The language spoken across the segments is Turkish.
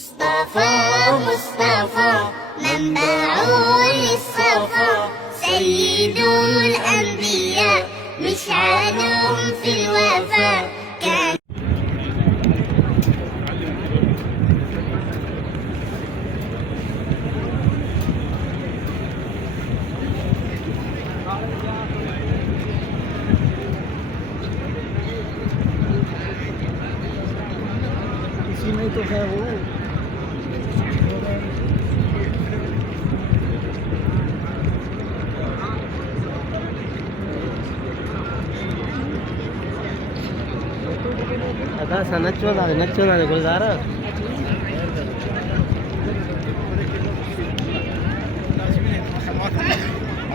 مصطفى مصطفى منبع للصفا سيد الأنبياء مشعلهم في الوفاء كان इसी में तो है वो ada sanaccionale Gulzara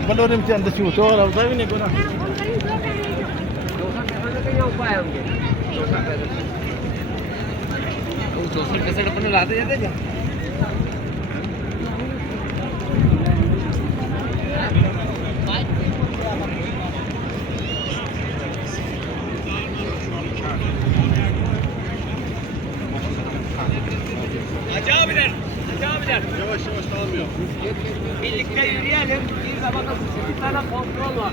belum nanti anda cuci orang tahu ini guna दोसर कसर अपन लाते जाते क्या Acaba bilen. Yavaş yavaş kalmıyor. Birlikte yürüyelim. Bir zaman bir tane kontrol var.